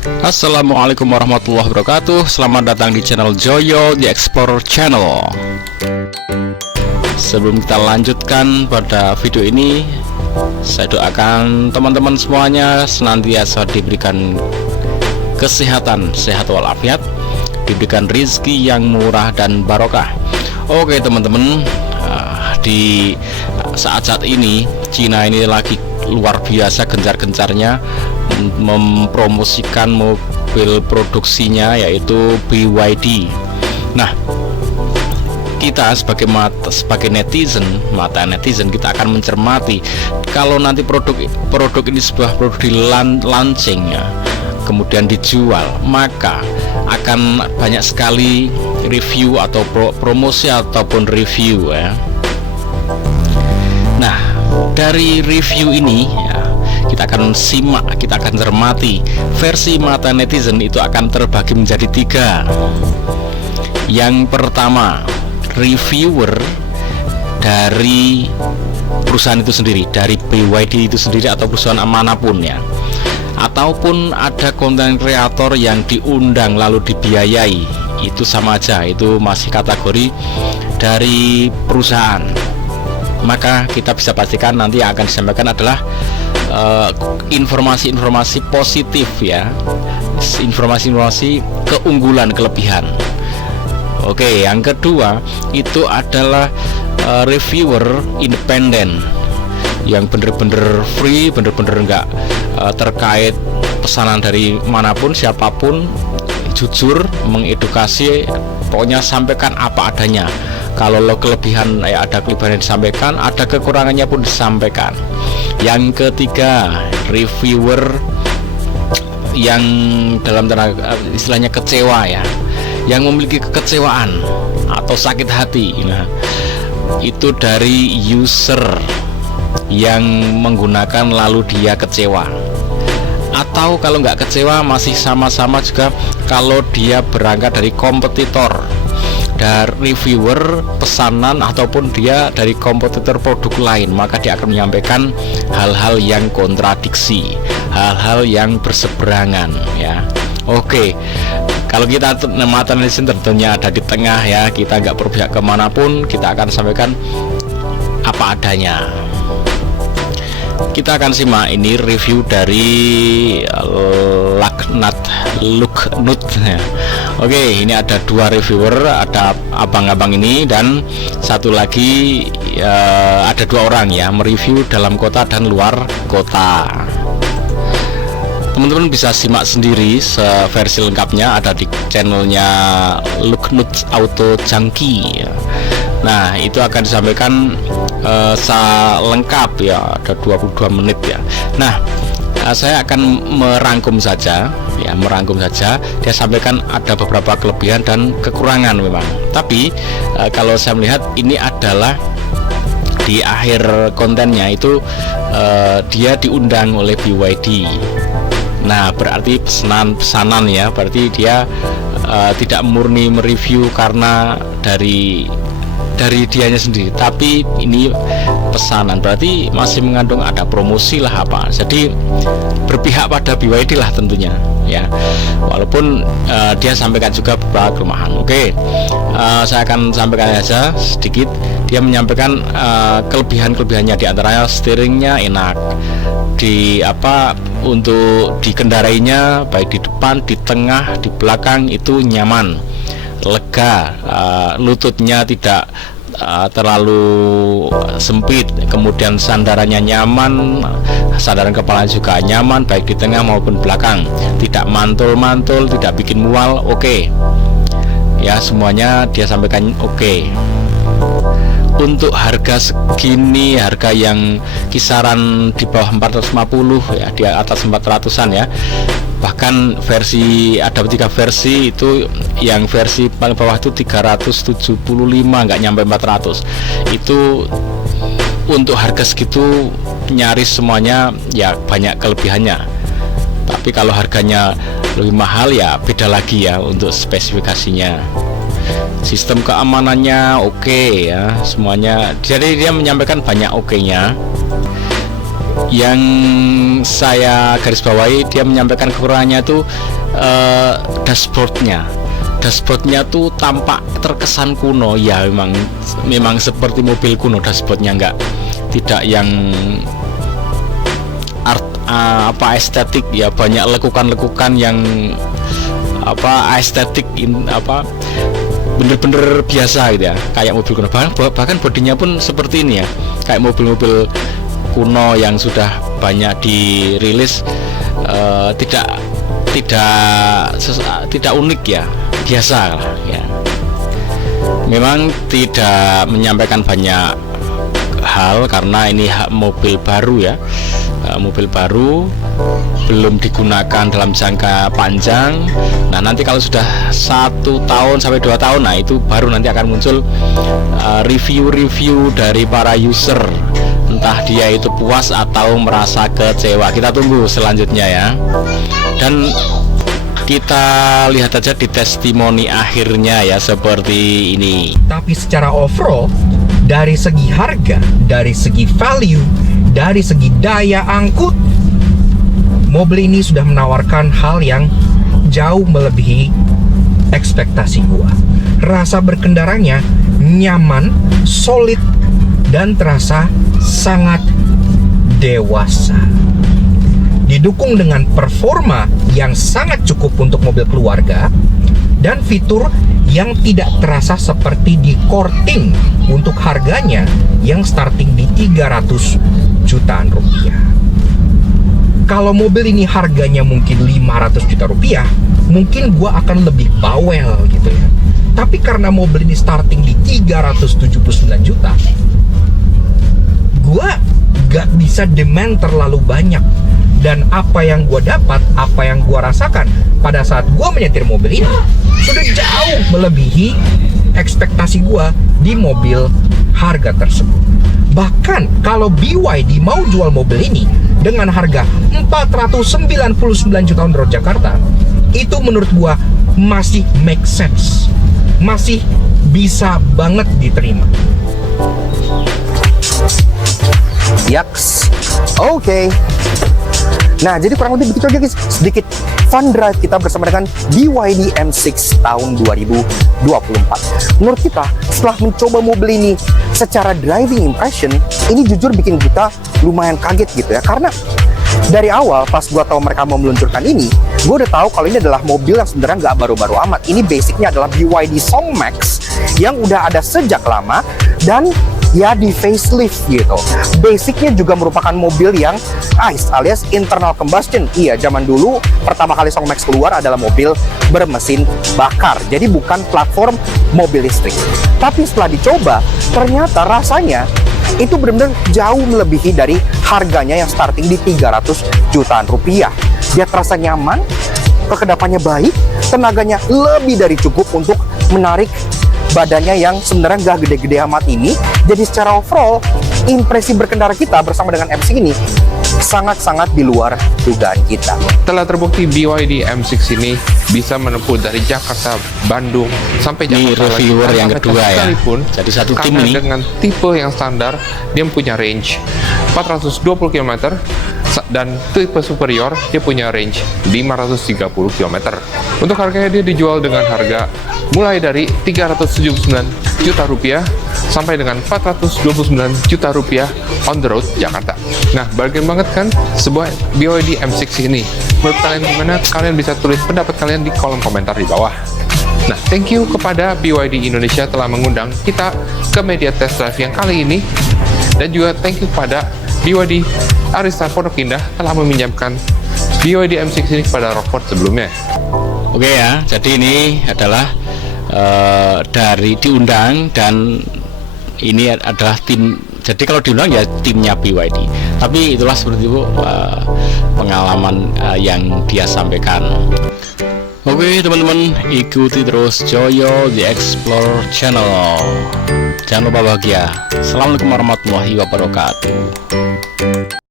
Assalamualaikum warahmatullahi wabarakatuh. Selamat datang di channel Joyo The Explorer Channel. Sebelum kita lanjutkan pada video ini, saya doakan teman-teman semuanya senantiasa diberikan kesehatan, sehat walafiat, diberikan rizki yang murah dan barokah. Oke teman-teman, di saat-saat ini Cina ini lagi luar biasa gencar-gencarnya mempromosikan mobil produksinya, yaitu BYD. Nah, kita sebagai mata netizen kita akan mencermati kalau nanti produk ini sebuah produk di launching ya, kemudian dijual, maka akan banyak sekali review atau promosi ataupun review ya. Nah, dari review ini ya, kita akan simak, kita akan cermati. Versi mata netizen itu akan terbagi menjadi 3. Yang pertama, reviewer dari perusahaan itu sendiri, dari BYD itu sendiri atau perusahaan manapun ya, ataupun ada konten kreator yang diundang lalu dibiayai, itu sama aja, itu masih kategori dari perusahaan. Maka kita bisa pastikan nanti yang akan disampaikan adalah informasi-informasi positif ya, informasi-informasi keunggulan, kelebihan. Oke, yang kedua itu adalah reviewer independen yang bener-bener free, bener-bener nggak terkait pesanan dari manapun, siapapun, jujur, mengedukasi, pokoknya sampaikan apa adanya. Kalau lo kelebihan ya ada kelebihan yang disampaikan, ada kekurangannya pun disampaikan. Yang ketiga, reviewer yang dalam istilahnya kecewa ya, yang memiliki kekecewaan atau sakit hati. Nah, itu dari user yang menggunakan lalu dia kecewa. Atau kalau nggak kecewa, masih sama-sama juga kalau dia berangkat dari kompetitor, dari reviewer pesanan ataupun dia dari kompetitor produk lain, maka dia akan menyampaikan hal-hal yang kontradiksi, hal-hal yang berseberangan ya. Oke, kalau kita mata netizen tentunya ada di tengah ya, kita nggak berpihak kemanapun, kita akan sampaikan apa adanya. Kita akan simak ini review dari Looknut ya. Oke, ini ada 2 reviewer, ada abang-abang ini dan satu lagi ada 2 orang ya, mereview dalam kota dan luar kota. Teman-teman bisa simak sendiri versi lengkapnya, ada di channelnya Looknut Auto Junkie ya. Nah, itu akan disampaikan lengkap ya, ada 22 menit ya. Nah, saya akan merangkum saja ya, dia sampaikan ada beberapa kelebihan dan kekurangan memang. Tapi kalau saya melihat ini adalah di akhir kontennya itu dia diundang oleh BYD. Nah, berarti pesanan ya, berarti dia tidak murni mereview karena dari dianya sendiri, tapi ini pesanan, berarti masih mengandung ada promosi lah apa. Jadi berpihak pada BYD lah tentunya ya, walaupun dia sampaikan juga beberapa kelemahan. Oke, saya akan sampaikan saja sedikit. Dia menyampaikan kelebihannya, diantaranya steeringnya enak, untuk dikendarainya baik di depan, di tengah, di belakang itu nyaman, lega, lututnya tidak terlalu sempit, kemudian sandarannya nyaman, sandaran kepala juga nyaman baik di tengah maupun belakang, tidak mantul-mantul, tidak bikin mual. Oke ya, semuanya dia sampaikan oke. Untuk harga segini, harga yang kisaran di bawah 450 ya, di atas 400-an ya. Bahkan ada 3 versi, itu yang versi paling bawah itu 375, nggak nyampe 400. Itu untuk harga segitu nyaris semuanya ya banyak kelebihannya. Tapi kalau harganya lebih mahal ya beda lagi ya untuk spesifikasinya. Sistem keamanannya oke ya, semuanya. Jadi dia menyampaikan banyak oke-nya. Yang saya garis bawahi, dia menyampaikan kekurangannya itu dashboardnya tuh tampak terkesan kuno. Ya memang seperti mobil kuno dashboardnya, tidak yang estetik ya, banyak lekukan-lekukan yang estetik, bener-bener biasa gitu ya, kayak mobil kuno. Bahkan bodinya pun seperti ini ya, kayak mobil-mobil kuno yang sudah banyak dirilis. Tidak unik ya, biasa lah ya. Memang tidak menyampaikan banyak hal karena ini mobil baru ya, mobil baru belum digunakan dalam jangka panjang. Nah, nanti kalau sudah 1 tahun sampai 2 tahun, nah itu baru nanti akan muncul review dari para user, entah dia itu puas atau merasa kecewa. Kita tunggu selanjutnya ya. Dan kita lihat aja di testimoni akhirnya ya, seperti ini. Tapi secara overall, dari segi harga, dari segi value, dari segi daya angkut, mobil ini sudah menawarkan hal yang jauh melebihi ekspektasi gua. Rasa berkendaranya nyaman, solid, dan terasa sangat dewasa. Didukung dengan performa yang sangat cukup untuk mobil keluarga dan fitur yang tidak terasa seperti di courting untuk harganya yang starting di 300 jutaan rupiah. Kalau mobil ini harganya mungkin 500 juta rupiah, mungkin gua akan lebih bawel gitu ya. Tapi karena mobil ini starting di 379 juta, gua gak bisa demand terlalu banyak. Dan apa yang gue dapat, apa yang gue rasakan pada saat gue menyetir mobil ini sudah jauh melebihi ekspektasi gue di mobil harga tersebut. Bahkan kalau BYD mau jual mobil ini dengan harga 499 juta on road Jakarta, itu menurut gue masih make sense, masih bisa banget diterima. Yaks, oke. Nah, jadi kurang lebih begitu aja guys, sedikit fun drive kita bersama dengan BYD M6 tahun 2024. Menurut kita, setelah mencoba mobil ini secara driving impression, ini jujur bikin kita lumayan kaget gitu ya. Karena dari awal pas gua tahu mereka mau meluncurkan ini, gua udah tahu kalau ini adalah mobil yang sebenarnya nggak baru-baru amat. Ini basicnya adalah BYD Song Max yang udah ada sejak lama dan ya di facelift gitu. Basicnya juga merupakan mobil yang ICE alias internal combustion. Iya, zaman dulu pertama kali Song Max keluar adalah mobil bermesin bakar, jadi bukan platform mobil listrik. Tapi setelah dicoba, ternyata rasanya itu benar-benar jauh melebihi dari harganya yang starting di 300 jutaan rupiah. Dia terasa nyaman, kekedapannya baik, tenaganya lebih dari cukup untuk menarik badannya yang sebenarnya nggak gede-gede amat ini. Jadi secara overall, impresi berkendara kita bersama dengan M6 ini sangat-sangat di luar dugaan kita. Telah terbukti BYD M6 ini bisa menempuh dari Jakarta, Bandung, sampai Ini Jakarta reviewer lagi, yang kedua ya. sekalipun, Jadi satu tim karena ini. dengan tipe yang standar, dia punya range 420 km, dan tipe superior dia punya range 530 km. Untuk harganya dia dijual dengan harga mulai dari 379 juta rupiah sampai dengan 429 juta rupiah on the road Jakarta. Nah, bargain banget kan sebuah BYD M6 ini? Menurut kalian gimana? Kalian bisa tulis pendapat kalian di kolom komentar di bawah. Nah, thank you kepada BYD Indonesia telah mengundang kita ke media test drive yang kali ini. Dan juga thank you kepada BYD Arista Pondok Indah telah meminjamkan BYD M6 ini kepada Rockford sebelumnya. Oke ya, jadi ini adalah dari diundang, dan ini adalah tim. Jadi kalau diundang ya timnya BYD. Tapi itulah seperti itu pengalaman yang dia sampaikan. Oke teman-teman, ikuti terus Joyo The Explorer Channel. Jangan lupa bahagia. Assalamualaikum warahmatullahi wabarakatuh.